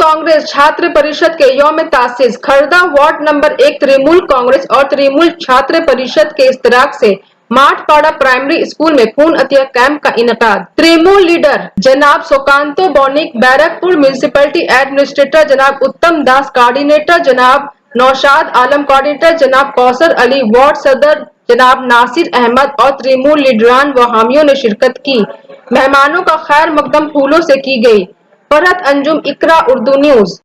कांग्रेस छात्र परिषद के यौम तासीस खरदा वार्ड नंबर 1 तृणमूल कांग्रेस और तृणमूल छात्र परिषद के इश्तराक से माठपाड़ा प्राइमरी स्कूल में खून अतिया कैंप का इनेकाद। तृणमूल लीडर जनाब सुकांतो बौनिक, बैरकपुर म्यूनिसिपैलिटी एडमिनिस्ट्रेटर जनाब उत्तम दास, कोऑर्डिनेटर जनाब नौशाद आलम, कोऑर्डिनेटर जनाब कौसर अली, वार्ड सदर जनाब नासिर अहमद और तृणमूल लीडरान व हामियों ने शिरकत की। मेहमानों का खैर मकदम फूलों से की गई। फरहत अंजुम, इकरा उर्दू न्यूज।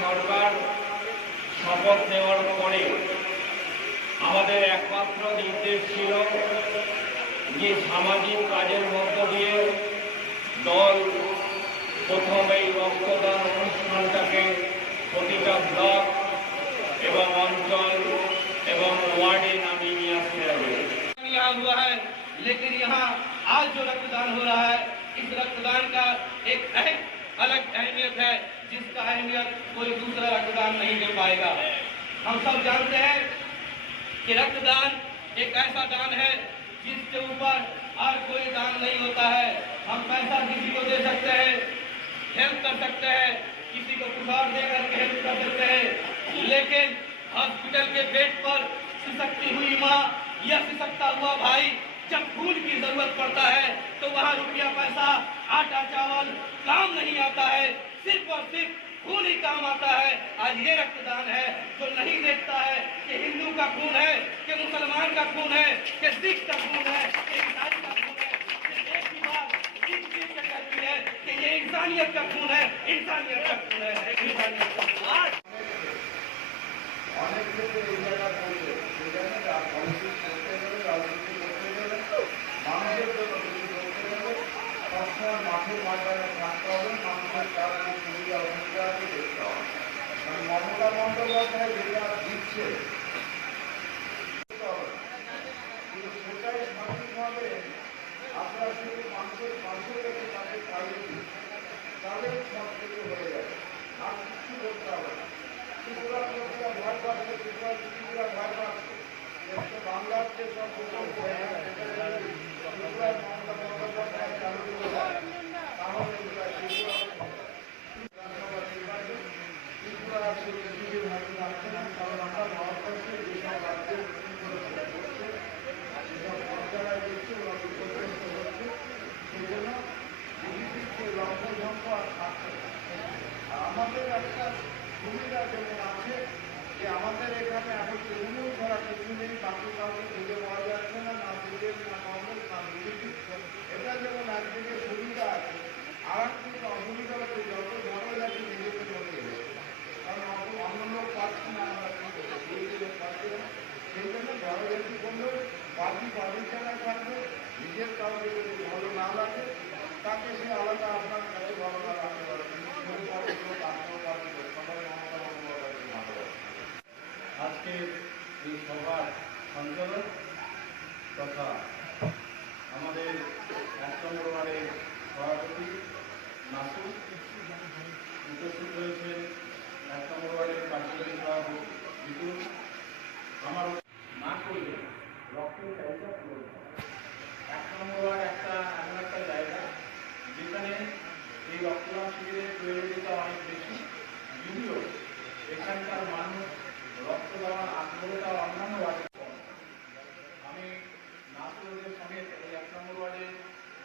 সরকার শপথ নেওয়ার পরে আমাদের একমাত্র নির্দেশ ছিল যে সামাজিক কাজের মধ্য দিয়ে দল প্রথমেই রক্তদান অনুষ্ঠানটাকে প্রতিটা ব্লক এবং অঞ্চল এবং ওয়ার্ডে নামিয়ে নিয়ে আসতে হবে। हुआ है लेकिन यहाँ आज जो रक्तदान हो रहा है इस रक्तदान का एक अलग अहमियत है जिसका अहमियत कोई दूसरा रक्तदान नहीं दे पाएगा। हम सब जानते हैं कि रक्तदान एक ऐसा दान है जिसके ऊपर और कोई दान नहीं होता है। हम पैसा किसी को दे सकते हैं, हेल्प कर सकते हैं, किसी को कुछ और दे करके हेल्प कर सकते हैं, लेकिन हॉस्पिटल के बेड पर सिसकती हुई माँ या सिसकता हुआ भाई जब खून की जरूरत पड़ता है तो वहाँ रुपया पैसा आटा चावल काम नहीं आता है, सिर्फ और सिर्फ खून ही काम आता है। आज ये रक्तदान है जो नहीं देखता है कि हिंदू का खून है, कि मुसलमान का खून है, कि सिख का खून है, कि ईसाई का खून है। एक ही बात इस चीज से कहती है कि ये इंसानियत का खून है, इंसानियत का खून है, इंसानियत का खून। মাঠের ময়দানে থাকতে হবে, মানুষের কারণে সুবিধা অসুবিধাকে দেখতে হবে। কারণ মমতা বন্দ্যোপাধ্যায় যেটা দিচ্ছে কিন্তু সেটাই সঠিকভাবে আপনারা শুধু মানুষের পাশে রেখে তাকে খাইয়ে দিন, তাহলে সব কিছু হয়ে যাবে, আর কিছু করতে হবে না। ত্রিপুরা লোকেরা ভয় পাচ্ছে, ত্রিপুরা ভয় পাচ্ছে বাংলার যে সব ত্রিপুরার মমতা বন্দ্যোপাধ্যায় চালু করে দেয় তাহলে ত্রিপুরা বিজেপি ভাবতে পারছে না। কারণ আমরা ভারতবর্ষে যেসব রাজ্যে যেসব পর্যায়ে দিচ্ছে ওরা বিপর্যস্ত হচ্ছে, সেই জন্য বিজেপির যে লক্ষ্যভঙ্গ আর থাকছে। আর আমাদের একটা সুবিধা যেমন আছে যে আমাদের এখানে এখন তৃণমূল ছাড়া কিছু নেই, বাকি কাউকে খুঁজে পাওয়া যাচ্ছে না, না বিজেপি না কংগ্রেস না বিজেপি। এটা যেমন একদিকে সুবিধা আছে, আর একদিকে অসুবিধা হচ্ছে যত ঝগড়া যাচ্ছে বিজেপি মধ্যে, কারণ অন্য লোক পাচ্ছি না, আমরা বিজেপি লোক পাচ্ছি না। সেই জন্য ঝগড়াঝাটি করলেও পার্টি জায়গায় থাকবে, নিজের কাউকে যদি ভালো না লাগে তাকে সে আলাদা আপনার কাছে ভালো না রাখতে পারে, কিন্তু সবাই মমতা বন্দ্যোপাধ্যায়কে ভালোবাসে। আজকে এই সভার সঞ্চালক তথা আমাদের ১ নম্বর ওয়ার্ডের সভাপতি নাসুর, উপস্থিত রয়েছেন ১ নম্বর ওয়ার্ডের কার্যকরী সভাপতি বিপুল। আমার না করলে রক্তের চাহিদা পূরণ হবে। ১ নম্বর ওয়ার্ড এমন একটা জায়গা যেখানে এই রক্তদান শিবিরের প্রয়োজনীয়তা অনেক বেশি, যদিও এখানকার মানুষ রক্ত দেওয়ার আগ্রহটা অন্যান্য ওয়ার্ডে কম। আমি নাসিরুলের সমেত এই 1 নম্বর ওয়ার্ডের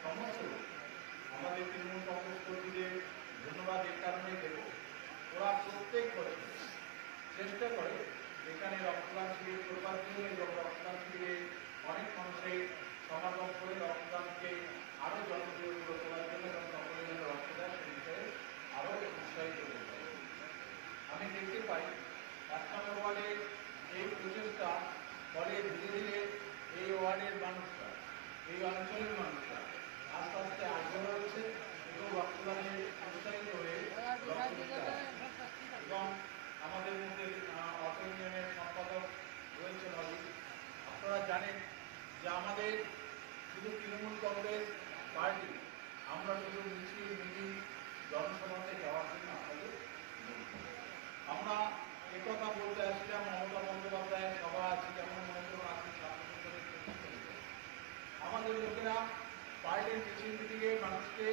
সমস্ত আমাদের তৃণমূল কংগ্রেস কর্মীদের ধন্যবাদ এই কারণে দেব, ওরা প্রত্যেক বছর চেষ্টা করে এখানে রক্তদান শিবির করবার জন্য এবং রক্তদান শিবিরে অনেক মানুষের সমাগম করে রক্তদানকে আরও জনপ্রিয় করে তোলার জন্য এবং সকলে যেন রক্ত দেয় সে বিষয়ে আরও উৎসাহিত করতে পারে। আমি দেখতে পাই 1 নম্বর ওয়ার্ডের এই প্রচেষ্টা ফলে ধীরে ধীরে এই ওয়ার্ডের মানুষরা, এই অঞ্চলের মানুষরা আস্তে আস্তে আগ্রহ হচ্ছে এবং রক্তদানের উৎসাহিত হয়ে রক্ত দিতে আসছে। এবং আমাদের মধ্যে অটো ইউনিয়নের সম্পাদক রয়েছে নবী। আপনারা জানেন যে আমাদের শুধু তৃণমূল কংগ্রেস পার্টি, আমরা শুধু মিছিল মিটিং জনসভাতে যাওয়ার জন্য আপনাদের বলছি। আমরা একথা বলতে আসছিলাম, মমতা বন্দ্যোপাধ্যায়ের সভা আছে, যেমন মনে করুন আজকে ছাত্র আমাদের লোকেরা পার্টির মিছিল মিটিংয়ে মানুষকে